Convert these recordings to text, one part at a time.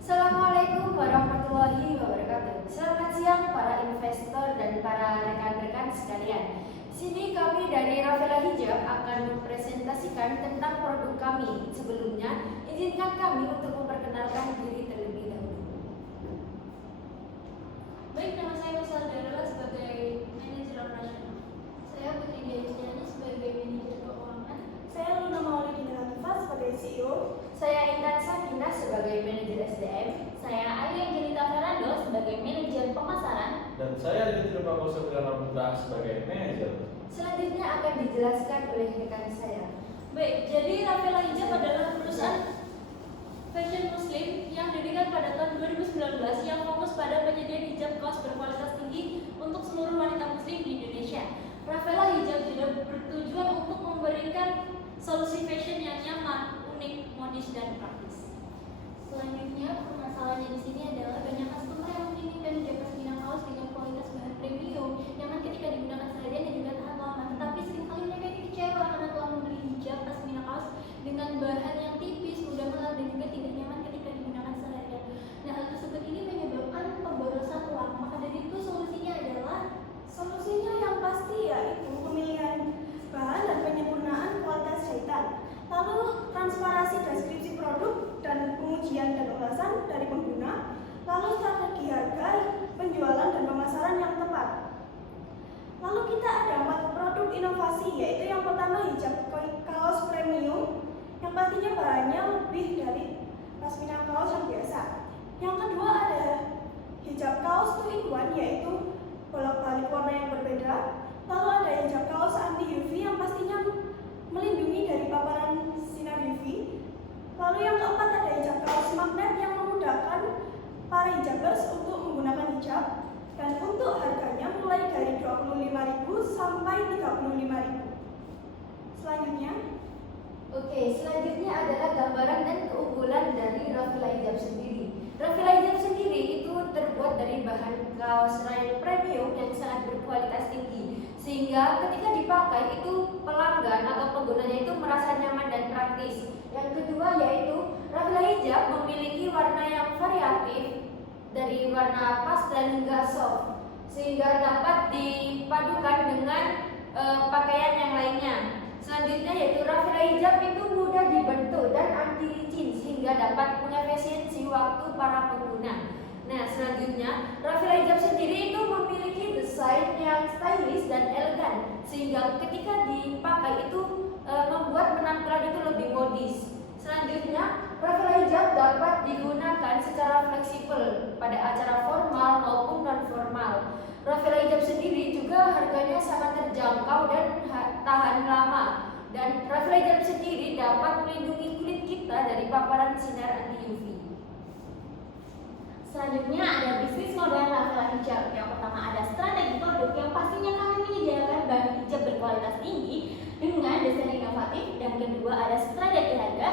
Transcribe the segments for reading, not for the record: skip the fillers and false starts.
Assalamualaikum warahmatullahi wabarakatuh. Selamat siang para investor dan para rekan-rekan sekalian. Sini kami dari Rafela Hijab akan mempresentasikan tentang produk kami. Sebelumnya, izinkan kami untuk memperkenalkan diri terlebih dahulu. Baik, nama saya Misal Darala sebagai manajer operasional. Saya Putri Diana sebagai manajer keuangan. Saya Luna Maulidina Latifah sebagai CEO. Saya Intan Sakinah sebagai manajer SDM. Saya Alia Angelita Fernando sebagai manajer pemasaran. Dan saya Dimitri Prakoso Triana Putra sebagai manajer. Selanjutnya akan dijelaskan oleh rekan saya. Baik, jadi Rafela Hijab adalah perusahaan fashion muslim yang didirikan pada tahun 2019 yang fokus pada penyediaan hijab kaos berkualitas tinggi untuk seluruh wanita muslim di Indonesia. Rafela Hijab juga bertujuan untuk memberikan solusi fashion yang nyaman, unik, modis, dan praktis. Selanjutnya, permasalahannya di sini adalah banyak customer yang menginginkan hijab pasmina kaos dengan kualitas bahan premium, nyaman ketika digunakan seharian dan juga tahan lama. Tetapi seringkali mereka ini kecewa karena telah membeli hijab pasmina kaos dengan bahan yang tipis, mudah melar dan juga tidak nyaman ketika digunakan seharian. Nah, hal tersebut ini menyebabkan pemborosan uang. Maka dari itu solusinya yang pasti yaitu pemilihan bahan dan penyempurnaan kualitas jahitan. Lalu transparansi deskripsi produk dan pengujian dan ulasan dari pengguna. Lalu strategi harga, penjualan dan pemasaran yang tepat. Lalu kita ada 4 produk inovasi, yaitu yang pertama hijab kaos premium yang pastinya bahannya lebih dari pasmina kaos yang biasa. Yang kedua ada hijab kaos 2-in-1, yaitu bolak-balik warna yang berbeda. Lalu ada hijab kaos anti UV yang pastinya melindungi dari paparan sinar UV. Lalu yang keempat ada hijab kaos magnet yang memudahkan para hijabers untuk menggunakan hijab. Dan untuk harganya mulai dari 25.000 sampai 35.000. Selanjutnya, Selanjutnya adalah gambaran dan keunggulan dari Rafela Hijab sendiri. Rafela Hijab sendiri itu terbuat dari bahan kaos rayon premium yang sangat berkualitas tinggi, sehingga ketika dipakai itu pelanggan atau penggunanya itu merasa nyaman dan praktis. Yang kedua yaitu Rafela Hijab memiliki warna yang variatif dari warna pastel hingga soft, sehingga dapat dipadukan dengan pakaian yang lainnya. Selanjutnya yaitu Rafela Hijab itu mudah dibentuk dan anti licin sehingga dapat mengefisiensi waktu para pengguna. Nah, selanjutnya Rafela Hijab sendiri itu memiliki desain yang stylish dan elegan sehingga ketika dipakai itu membuat penampilan itu lebih modis. Selanjutnya, Rafela Hijab dapat digunakan secara fleksibel pada acara formal maupun non formal. Rafela Hijab sendiri juga harganya sangat terjangkau dan tahan lama. Dan Rafela Hijab sendiri dapat melindungi kulit kita dari paparan sinar anti UV. Selanjutnya ada bisnis model Rafela Hijab. Yang pertama ada strategi produk yang pastinya kami menyediakan bahan hijab berkualitas tinggi dengan desain inovatif. Dan kedua ada strategi harga.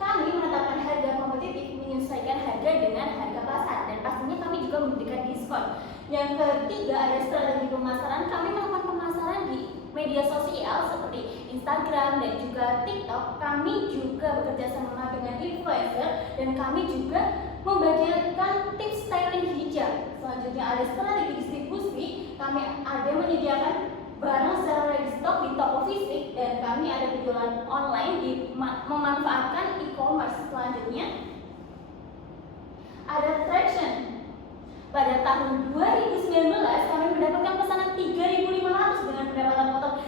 Kami menetapkan harga kompetitif menyesuaikan harga dengan harga pasar dan pastinya kami juga memberikan diskon. Yang ketiga ada strategi pemasaran. Kami melakukan pemasaran di media sosial seperti Instagram dan juga TikTok. Kami juga bekerja sama dengan influencer dan kami juga membagikan tips styling hijab. Selanjutnya ada strategi distribusi. Kami ada menyediakan barang secara ready stock di toko fisik dan kami ada penjualan online di memanfaatkan e-commerce. Selanjutnya ada traction. Pada tahun 2019 kami mendapatkan pesanan 3.500 dengan pendapatan total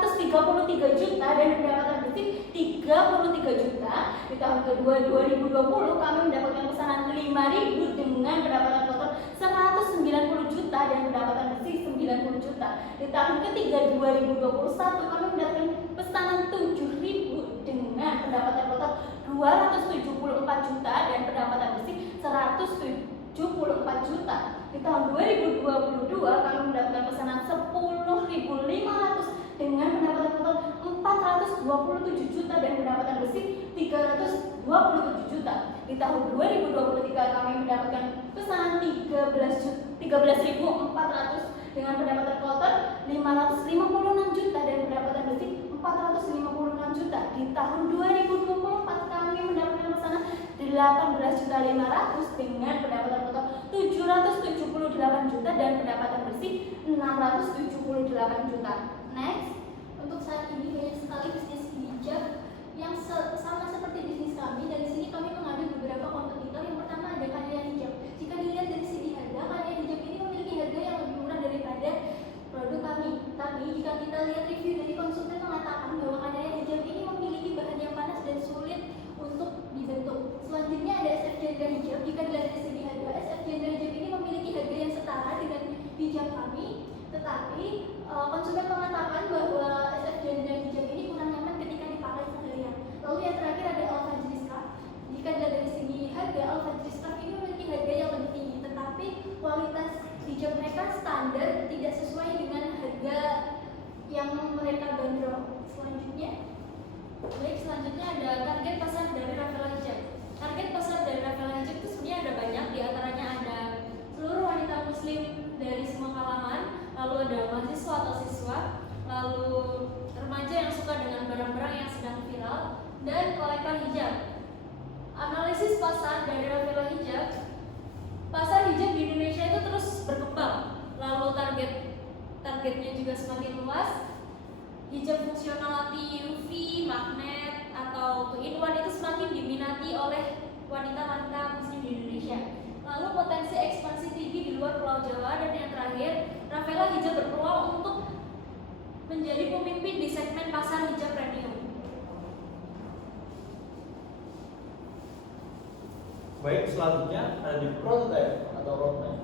133 juta dan pendapatan bersih 33 juta. Di tahun kedua 2020 kami mendapatkan pesanan 5.000 dengan pendapatan total 190 juta dan pendapatan bersih 90 juta. Di tahun ketiga 2021 kami mendapatkan pesanan 7.000 dengan pendapatan total 274 juta dan pendapatan bersih 174 juta. Di tahun 2022 kami mendapatkan pesanan 10.500 dengan pendapatan total 427 juta dan pendapatan bersih 327 juta. Di tahun 2023 kami mendapatkan pesanan 13.400 dengan pendapatan total 556 juta dan pendapatan bersih 456 juta. Di tahun 2024 kami mendapatkan pesanan 18.500.000 dengan pendapatan total 778 juta dan pendapatan bersih 678 juta. Next, untuk saat ini banyak sekali bisnis hijab yang sama seperti bisnis kami. Dari sini kami mengambil beberapa kompetitor. Yang pertama ada Kalian Hijab. Jika dilihat dari segi harga, Kalian Hijab ini memiliki harga yang lebih murah daripada produk kami. Tapi jika kita lihat review dari konsumen mengatakan bahwa Kalian Hijab ini memiliki bahan yang panas dan sulit untuk dibentuk. Selanjutnya ada SF Jendra Hijab. Jika dilihat dari segi harga, SF Jendra Hijab ini memiliki harga yang setara dengan hijab kami. Tetapi konsumen mengatakan bahwa SF Jendra Hijab ini kurang nyaman ketika dipakai seharian. Lalu yang terakhir ada Al Fajri Scarf. Jika dilihat dari segi harga, Al Fajri Scarf ini memiliki harga yang lebih tinggi, tetapi kualitas hijab mereka standar, tidak sesuai dengan harga yang mereka bandrol. Selanjutnya ada target pasar dari Rafaela Hijab. Target pasar dari Rafaela Hijab itu sebenarnya ada banyak, diantaranya ada seluruh wanita muslim dari semua kalangan, lalu ada mahasiswa atau siswa, lalu remaja yang suka dengan barang-barang yang sedang viral, dan kolektor hijab. Analisis pasar dari Rafaela Hijab, pasar hijab di Indonesia itu terus berkembang, lalu targetnya juga semakin luas. Hijab fungsional anti UV, magnet, atau 2-in-1 itu semakin diminati oleh wanita-wanita muslim di Indonesia. Lalu potensi ekspansi tinggi di luar Pulau Jawa, dan yang terakhir, Rafaela Hijab berpeluang untuk menjadi pemimpin di segmen pasar hijab premium. Baik, selanjutnya ada di prototype atau roadmap.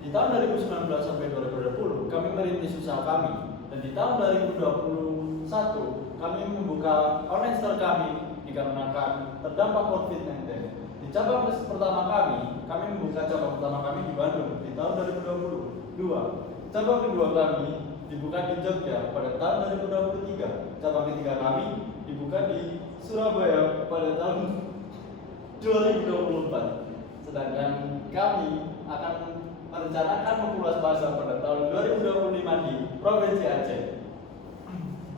Di tahun 2019 sampai 2020 kami merintis usaha kami. Dan di tahun 2021 kami membuka online store kami dikarenakan terdampak COVID-19. Di cabang pertama kami membuka cabang pertama kami di Bandung di tahun 2022. Cabang kedua kami dibuka di Jogja pada tahun 2023. Cabang ketiga kami dibuka di Surabaya pada tahun 2024. Sedangkan kami akan merencanakan memperluas pasar pada tahun 2025 di Provinsi Aceh.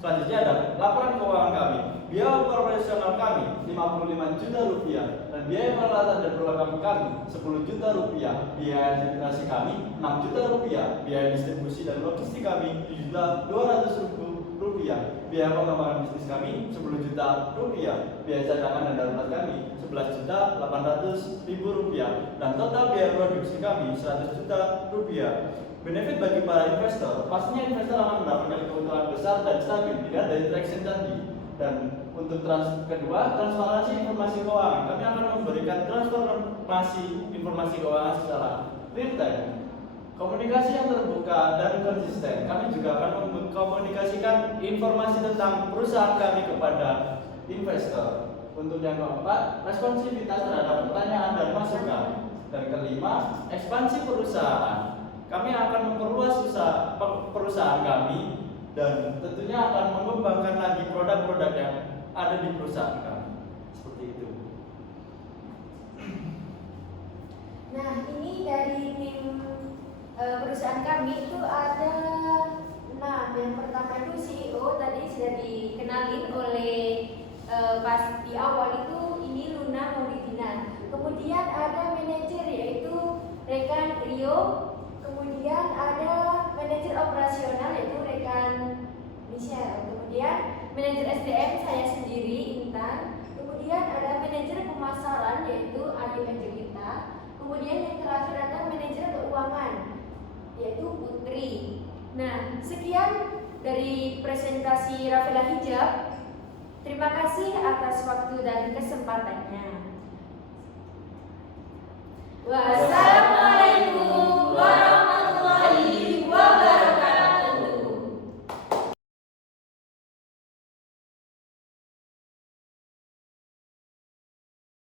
Selanjutnya ada laporan keuangan kami. Biaya operasional kami 55 juta rupiah dan biaya peralatan dan perlengkapan kami 10 juta rupiah. Biaya administrasi kami 6 juta rupiah. Biaya distribusi dan logistik kami 7 juta 200 rupiah. Biaya pengembangan bisnis kami 10 juta rupiah. Biaya cadangan dan darurat kami 11 juta 800 ribu rupiah, dan total biaya produksi kami 100 juta rupiah. Benefit bagi para investor, pastinya investor akan mendapatkan keuntungan besar dan stabil dilihat dari traction tadi. Dan untuk kedua, transparansi informasi keuangan, kami akan memberikan transparansi informasi keuangan secara real time. Komunikasi yang terbuka dan konsisten, kami juga akan mengkomunikasikan informasi tentang perusahaan kami kepada investor. Untuk yang keempat, responsivitas terhadap pertanyaan dan masukan. Dan kelima, ekspansi perusahaan. Kami akan memperluas perusahaan kami dan tentunya akan mengembangkan lagi produk-produk yang ada di perusahaan kami. Seperti itu. Nah, ini dari tim perusahaan kami itu ada 6. Yang pertama itu CEO, tadi sudah dikenalin oleh pas di awal itu ini Luna Mauridina. Kemudian ada manajer yaitu rekan Rio. Kemudian ada manajer operasional yaitu rekan Michelle. Kemudian manajer SDM saya sendiri Intan. Kemudian ada manajer pemasaran yaitu Ayu Angelita. Kemudian yang terakhir ada manajer keuangan yaitu Putri. Nah, sekian dari presentasi Rafaela Hijab. Terima kasih atas waktu dan kesempatannya. Wassalamualaikum.